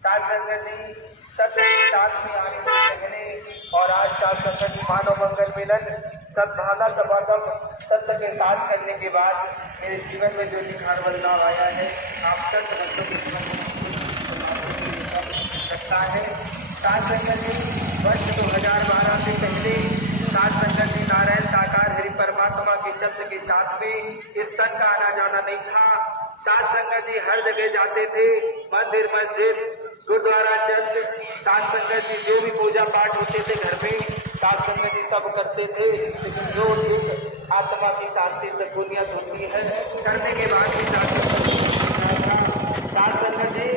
साथ संगत जी, सत्य के साथ में आने से पहले और आज साथ संगत जी मानव मंगल मिलन सद्भावना समागम सत्य के साथ करने के बाद मेरे जीवन में जो निखार बदलाव आया है, आप सत्य भक्तों के जीवन में लगता है। साथ संगत जी, वर्ष 2012 से पहले साथ संगत जी नारायण साकार हरि परमात्मा के शब्द के साथ में इस तन का आना जाना नहीं था। साथ संगत जी हर जगह जाते थे, मंदिर मस्जिद गुरुद्वारा चर्च, साथ संगत जी जो भी पूजा पाठ होते थे घर में साथ संगत जी सब करते थे। लेकिन जो एक आत्मा की शांति से बुनियाद होती है करने के बाद भी साथ संगत जी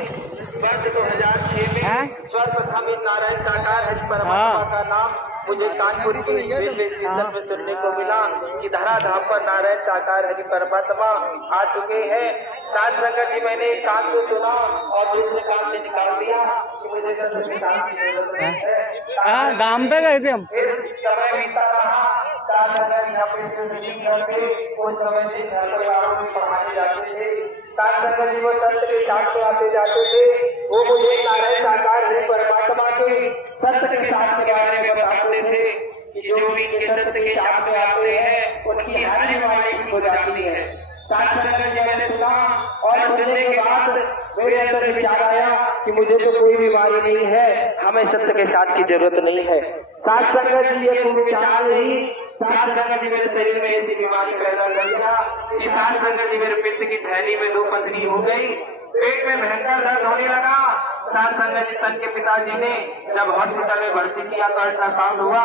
वर्ष 2006 में सर्वप्रथम नारायण साकार हरि परमात्मा का नाम मुझे कानपुर के रेलवे स्टेशन में सुनने को मिला कि धराधाम पर नारायण साकार हरि परमात्मा आ चुके हैं। साथ संगत जी मैंने एक कान से सुना और दूसरे कान से निकाल दिया कि मुझे सत्य के साथ की जरूरत नहीं है। दाम पे गए थे हम। फिर समय बीता रहा, साथ संगत यहाँ पे से मीटिंग करके उस समय से घर परिवारों में पढ़ाने जाते थे। साथ संगत जी वो सत्य के साथ में आते जाते थे, वो मुझे नारायण साकार हरि परमात्मा के सत्य के साथ के बारे में बताते थे कि जो भी इनके सत्य के साथ में आते हैं उनकी हर बीमारी ठीक हो जाती है। साथ संगत जी मैंने सुना और सुनने के बाद मेरे अंदर विचार आया कि मुझे तो कोई बीमारी नहीं है, हमें सत्य के साथ की जरूरत नहीं है। साथ संगत जी ये कोई विचार नहीं, साथ संगत जी मेरे शरीर में ऐसी बीमारी पैदा कर दिया कि साथ संगत जी मेरे पित्त की थैली में 2 पथरी हो गई, पेट में भयंकर दर्द होने लगा। साथ संगत जी तन के पिताजी ने जब हॉस्पिटल में भर्ती किया तो अल्ट्रासाउंड हुआ,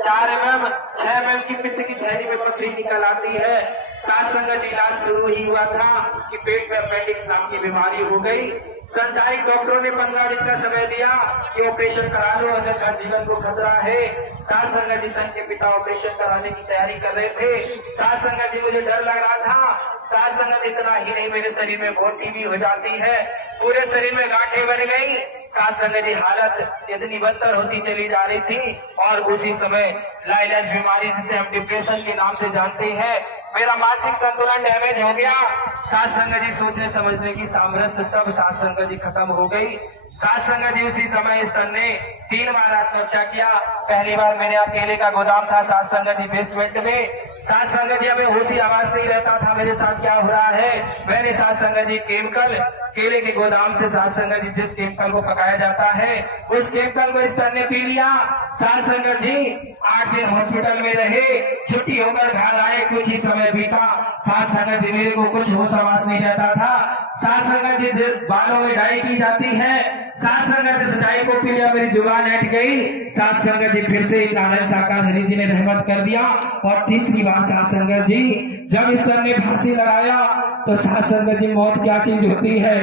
4 mm 6 mm की पित्त की थैली में पथरी निकल आती है। साथ संगत जी इलाज शुरू ही हुआ था कि पेट में अपेंडिक्स नाम की बीमारी हो गई। संसारिक डॉक्टरों ने 15 दिन का समय दिया कि ऑपरेशन करा लो, अन्यथा जीवन को खतरा है। साथ संगत जी तन के पिता ऑपरेशन कराने की तैयारी कर रहे थे। साथ संगत जी मुझे डर लग रहा था। साथ संगत इतना ही नहीं, मेरे शरीर में मोटी भी हो जाती है, पूरे शरीर में गांठें बन गई। साथ संगत जी हालत इतनी बदतर होती चली जा रही थी और उसी समय लाइलाज बीमारी जिसे हम डिप्रेशन के नाम से जानते हैं, मेरा मानसिक संतुलन डैमेज हो गया। साथ संगत जी सोचने समझने की सामर्थ्य सब साथ संगत जी खत्म हो गई। साथ संगत जी उसी समय इस तन ने 3 बार आत्महत्या किया। पहली बार मेरे यहाँ केले का गोदाम था साथ संगत जी बेसमेंट में। साथ संगत जी हमें होशी आवाज नहीं रहता था मेरे साथ क्या हो रहा है। मैंने साथ संगत जी केमिकल केले के गोदाम से साथ संगत जी जिस केमिकल को पकाया जाता है उस केमिकल को इस तन ने पी लिया। साथ संगत जी 8 दिन हॉस्पिटल में रहे, छुट्टी होकर घर आए, कुछ ही समय बीता। साथ संगत जी मेरे को कुछ होश आवाज नहीं रहता था। साथ संगत जी बालों में डाई की जाती है, साथ संगत जी डाई को पी लिया, मेरी जुबान हट गई। साथ संगत जी फिर से नारायण साकार हरि जी ने रहमत कर दिया और तीसरी बार साथ संगत जी जब इस तन ने फांसी लगाया तो साथ संगत जी मौत क्या चीज होती है,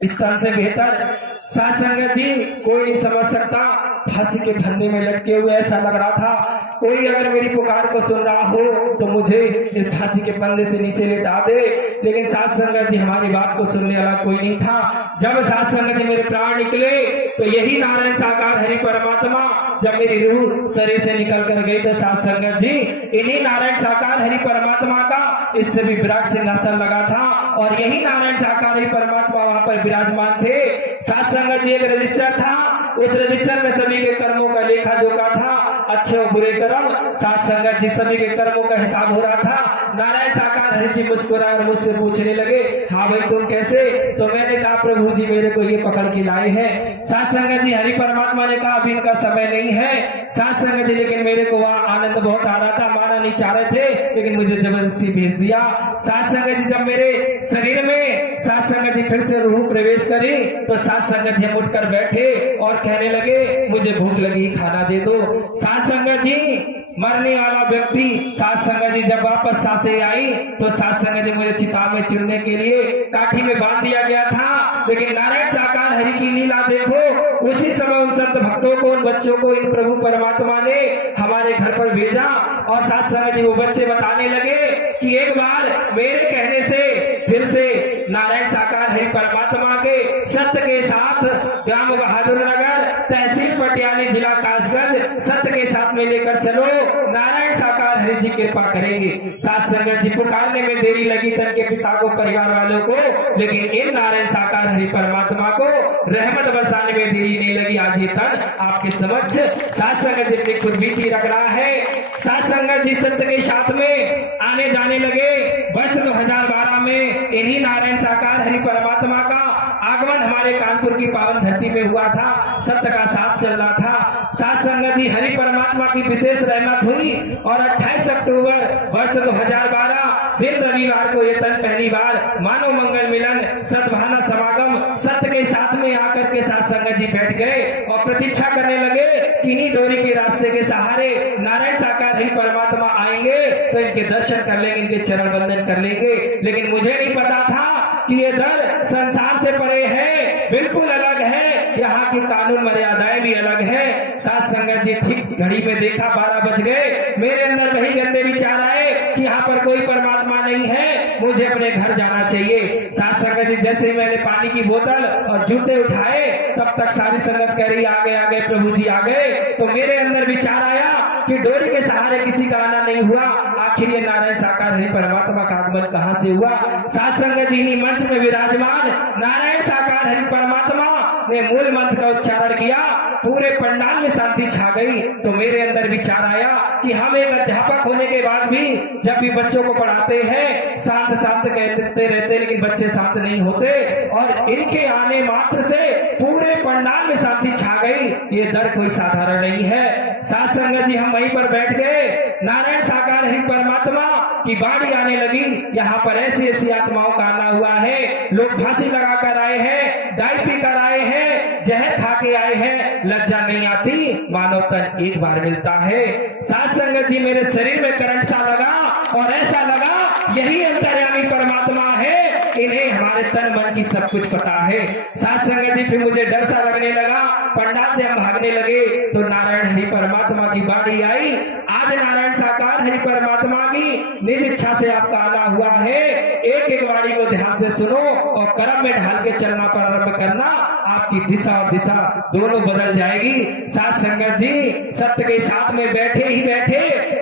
इस तन से बेहतर साथ संगत जी कोई नहीं समझ सकता। फांसी के फंदे में लटके हुए ऐसा लग रहा था कोई अगर मेरी पुकार को सुन रहा हो तो मुझे इस फांसी के फंदे से नीचे लेटा दे। लेकिन साथ संगत जी हमारी बात को सुनने वाला कोई नहीं था। जब साथ संगत जी मेरे प्राण निकले तो यही नारायण साकार हरि परमात्मा जब मेरी रूह शरीर से निकल कर गई तो साथ संगत जी इन्हीं नारायण साकार हरि परमात्मा का इससे भी विराट सिंहासन लगा था और यही नारायण साकार हरि परमात्मा वहां पर विराजमान थे। साथ संगत जी एक रजिस्टर था, उस रजिस्टर में सभी के कर्मों का लेखा जोखा था, अच्छे और बुरे कर्म। साथ संगत जी सभी के कर्मों का हिसाब हो रहा था। नारायण साकार हरि जी मुस्कुराए और मुझसे पूछने लगे, हाँ भाई तुम कैसे? तो मैंने कहा प्रभु जी मेरे को ये पकड़ के लाए हैं। साथ संगत जी हरि परमात्मा ने कहा अभी इनका समय नहीं है। साथ संगत जी लेकिन मेरे को वहाँ आनंद बहुत आ रहा था, माना नहीं चाह रहे थे लेकिन मुझे जबरदस्ती भेज दिया। साथ संगत जी जब मेरे शरीर में साथ संगत जी फिर से रूह प्रवेश करी तो साथ संगत जी उठ कर बैठे और कहने लगे मुझे भूख लगी, खाना दे दो। साथ संगत जी मरने वाला व्यक्ति साथ संगत जी जब वापस सांसें आई तो साथ संगत जी मुझे चिता में चुनने के लिए काठी में बांध दिया गया था। लेकिन नारायण साकार हरि की लीला देखो, उसी समय उन संत भक्तों को, उन बच्चों को इन प्रभु परमात्मा ने हमारे घर पर भेजा और साथ संगत जी वो बच्चे बताने लगे कि एक बार मेरे कहने से फिर से नारायण साकार हरि परमात्मा के सत्य के साथ ग्राम बहादुर नगर तहसील पटियाली जिला कासगंज सत्य के साथ में लेकर चलो। नारायण साकार हरि जी कृपा करेंगे। साथ संगत जी पुकारने में देरी लगी तन के पिता को, परिवार वालों को, लेकिन इन नारायण साकार हरि परमात्मा को रहमत बरसाने में देरी नहीं लगी। आज ये तन आपके समक्ष साथ संगत जी अपनी खुरबीती रख रहा है। साथ संगत जी संत के साथ में आने जाने लगे। वर्ष 2012 में इन्हीं नारायण साकार हरि परमात्मा का आगमन हमारे कानपुर की पावन धरती में हुआ था। संत का साथ चल रहा था। साथ संगत जी हरि परमात्मा की विशेष रहमत हुई और 28 अक्टूबर वर्ष 2012 दिन रविवार को ये तन पहली बार मानव मंगल मिलन सद्भावना समागम संत के साथ में आकर के साथ संगत जी बैठ गए और प्रतीक्षा करने लगे कि इन्हीं डोरी के रास्ते के सहारे नारायण साकार हरि परमात्मा आएंगे तो इनके दर्शन कर लेंगे, इनके चरण वंदन कर लेंगे। लेकिन मुझे नहीं पता था कि ये दर संसार से परे है, बिल्कुल अलग है, यहाँ की कानून मर्यादाएं भी अलग है। साथ संगत जी ठीक घड़ी में देखा 12 बज गए। मेरे अंदर वही गंदे विचार आए कि यहाँ पर कोई परमात्मा नहीं है, मुझे अपने घर जाना चाहिए। साथ संगत जी जैसे ही मैंने पानी की बोतल और जूते उठाए तब तक सारी संगत कह रही आ गए प्रभु जी आ गए। तो मेरे अंदर विचार आया कि डोरी के सहारे किसी का आना नहीं हुआ, आखिर ये नारायण साकार हरि परमात्मा का आगमन कहाँ से हुआ। साथ संगत जी मंच में विराजमान नारायण साकार हरि परमात्मा ने मूल मंत्र का उच्चारण किया, पूरे पंडाल में शांति छा गई। तो मेरे अंदर विचार आया कि हम एक अध्यापक होने के बाद भी जब भी बच्चों को पढ़ाते हैं शांत शांत कहते रहते, लेकिन बच्चे शांत नहीं होते और इनके आने मात्र से पूरे पंडाल में शांति छा गई। ये दर कोई साधारण नहीं है। साथ संगत जी हम वहीं पर बैठ गए। नारायण साकार हरि परमात्मा की बाड़ी आने लगी। यहाँ पर ऐसी ऐसी आत्माओं का आना हुआ है। लोग फांसी लगाकर आए हैं, दाई पीकर आए हैं, जहर खा के आए हैं। लज्जा नहीं आती, मानव तन एक बार मिलता है। साथ संगत जी मेरे शरीर में करंट सा लगा और ऐसा लगा यही अंतर्यामी परमात्मा है, इन्हें हमारे तन मन की सब कुछ पता है। साथ संगत जी फिर मुझे डर सा लगने लगा, पंडाल से हम भागने लगे तो नारायण हरि परमात्मा की बाड़ी आई। आज नारायण साकार हरि परमात्मा की निज इच्छा से आपका आना हुआ है। एक एक वाणी को ध्यान से सुनो और कर्म में ढाल के चलना प्रारंभ करना, आपकी दिशा और दिशा दोनों बदल जाएगी। साथ संगत जी सत्य के साथ में बैठे ही बैठे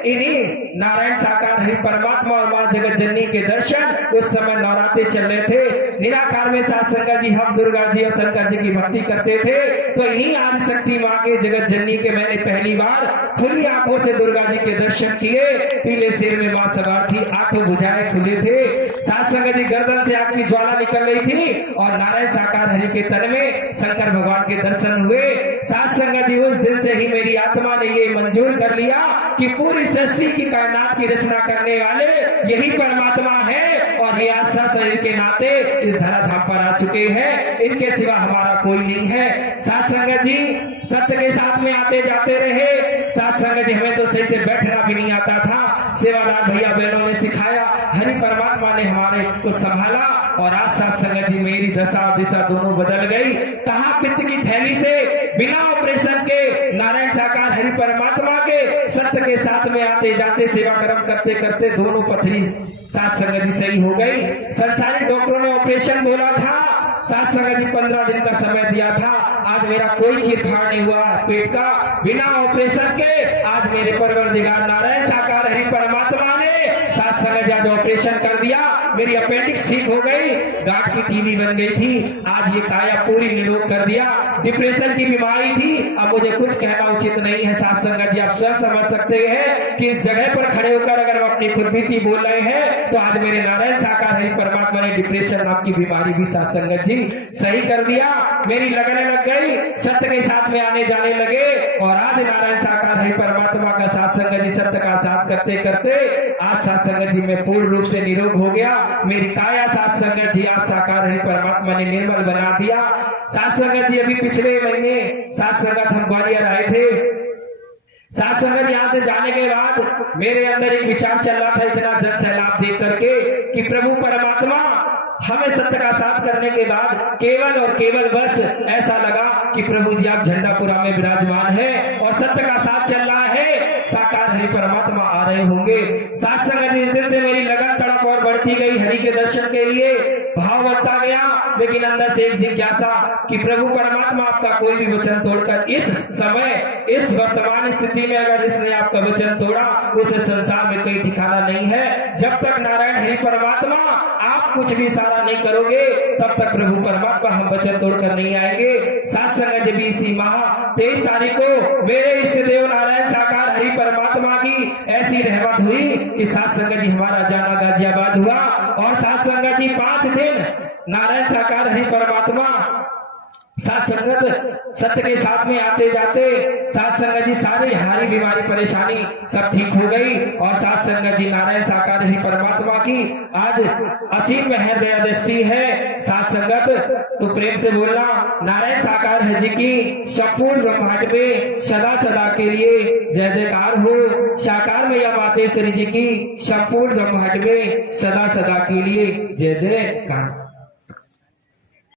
इन्हीं नारायण साकार हरि परमात्मा और माँ जगत जननी के दर्शन उस समय नवरात्रे चल रहे थे। निराकार में साथ संगत जी हम दुर्गा जी और शंकर जी की भक्ति करते थे। तो इन्हीं आदि शक्ति माँ के जगत जननी के मैंने पहली बार खुली आंखों से दुर्गा जी के दर्शन किए। पीले सिर में माँ सवार थी, आंखों बुझाए खुले थे। साथ संगत जी गर्दन से आग की ज्वाला निकल रही थी और नारायण साकार हरि के तन में शंकर भगवान के दर्शन हुए। साथ संगत जी उस दिन से ही मेरी आत्मा ने ये मंजूर कर लिया कि पूरी सृष्टि की कायनात की रचना करने वाले यही परमात्मा है और ये आस्था शरीर के नाते इस धराधाम पर आ चुके हैं, इनके सिवा हमारा कोई नहीं है। साथ संगत जी सत्य के साथ में आते जाते रहे। साथ संगत जी हमें तो सही से बैठना भी नहीं आता था, सेवादार भैया बहनों ने सिखाया, हरि परमात्मा ने हमारे को संभाला और आज साथ संगत जी मेरी दशा और दिशा दोनों बदल गई। कहा पित्त की थैली से बिना ऑपरेशन के नारायण साकार हरि परमात्मा के सत्य के साथ में आते जाते सेवा कर्म करते करते दोनों पथरी साथ संगत जी सही हो गई। संसारी डॉक्टरों ने ऑपरेशन बोला था, साथ संगत जी 15 दिन का समय दिया था। आज मेरा कोई चीरफाड़ नहीं हुआ पेट का, बिना ऑपरेशन के आज मेरे परवरदिगार नारायण साकार हरि परमात्मा ने साथ संगत जी आज ऑपरेशन कर दिया। मेरी अपेंडिक्स ठीक हो गई, गांठ की टीबी बन गई थी, आज ये काया पूरी निरोग कर दिया। डिप्रेशन की बीमारी थी, अब मुझे कुछ कहना उचित नहीं है। साथ संगत जी आप स्वयं समझ सकते हैं कि इस जगह पर खड़े होकर अगर हम अपनी खुदबीती बोल रहे हैं तो आज मेरे नारायण साकार हरि परमात्मा ने डिप्रेशन नाम की बीमारी भी साथ संगत जी सही कर दिया। मेरी लगने लग गई, सत्य के साथ में आने जाने लगे और आज नारायण साकार हरि परमात्मा का साथ संगत जी सत्य का साथ करते करते आज साथ संगत जी में पूर्ण रूप से निरोग हो गया। मेरी काया साथ संगत जी आज साकार हरि परमात्मा ने निर्मल बना दिया। साथ संगत जी अभी पिछले महीने साथ संगत हम ग्वालियर आए थे। साथ संगत यहाँ से जाने के बाद मेरे अंदर एक विचार चल रहा था इतना जन सैलाब देख करके कि प्रभु परमात्मा हमें सत्य का साथ करने के बाद केवल और केवल बस ऐसा लगा कि प्रभु जी आप झंडापुरा में विराजमान है और सत्य का साथ चल रहा है, साकार हरि परमात्मा आ रहे होंगे। साथ संगत इस दिन से मेरी लगन तड़प और बढ़ती गई हरि के दर्शन के लिए, भाव बढ़ता गया। लेकिन अंदर से एक जिज्ञासा कि प्रभु परमात्मा आपका कोई भी वचन तोड़कर इस समय इस वर्तमान स्थिति में अगर जिसने आपका वचन तोड़ा उसे संसार में कहीं ठिकाना नहीं है। जब तक नारायण हरि परमात्मा आप कुछ भी इशारा नहीं करोगे तब तक प्रभु परमात्मा हम वचन तोड़कर नहीं आएंगे। साथ संगत जब इसी माह 23 तारीख को मेरे इष्ट देव नारायण साकार हरि परमात्मा की ऐसी रहमत हुई कि साथ संगत जी हमारा जाना गाजियाबाद हुआ और साथ संगत जी 5 दिन नारायण साकार हरि परमात्मा साथ संगत सत्य के साथ में आते जाते साथ संगत जी सारी हमारी बीमारी परेशानी सब ठीक हो गई और साथ संगत जी नारायण साकार हरि परमात्मा की आज असीम मेहर दया दृष्टि है। साथ संगत तो प्रेम से बोलना नारायण साकार हरि जी की संपूर्ण ब्रह्मांड में सदा सदा के लिए जय जयकार हो। साकार मैया मातेश्वरी जी की संपूर्ण ब्रह्मांड में सदा सदा के लिए जय जयकार।